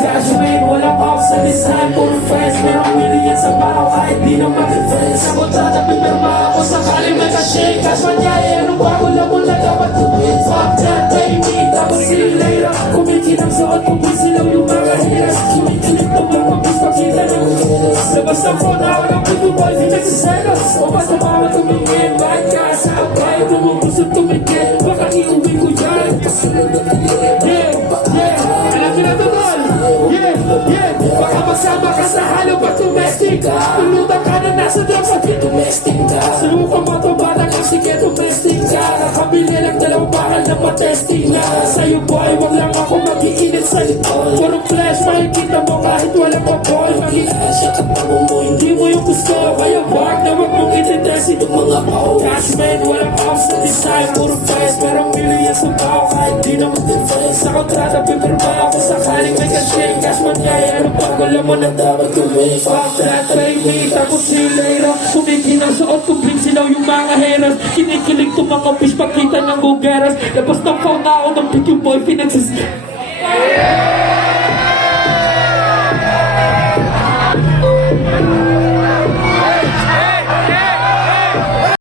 Graduate, walang off sa design. Puro friends, merong million sa baraw. Kahit di na mag-friends. Sa kontrata, pinirma ako sakaling may ka-shake. Cash manyaya, anong bago lang mo na dapat tuwin. Fuck that, baby, tapos see you later. Kumikinang suot, kumisilaw yung mga hiras. Kinikilig ng mga bis, pagkita ng labas ng phone, ako ng puto boy, di nagsiselos. O basta baka tumingin, bakit ka sa abay? Kung mo gusto tumingin, baka iuwi ko yan. Alam nyo na to, tol? Baka masama ka sa halo pag domestic. Tulutang ka na nasa drop pag domestic ka. Subukan mo to bata kasi kaya domestic ka. Nakabili lang dalawang bakal na patesting na. Sa'yo boy, wag lang ako mag-iinit sa likod. Puro flash, makikita mo kahit walang pa-boy. Mag-iasya ka pa mo, hindi mo yung gusto. Kaya wag na wag mong itintesin yung mga pao. Cashman, walang off sa design. Puro flash, merong million sa bao. Kahit di na mag-defense. Sa kontrata, pipirma ako sakaling may ka-shake. Cashman kaya, ano pa wala mo na dapat gawin. Fuck that, baby, tapos see you later. Kumikinang suot, kumpling silaw yung mga heras. Kinikilig to mga fish, pagkita ng gugeras. Labas ng phone na ako ng pick yung boy, pinagsis.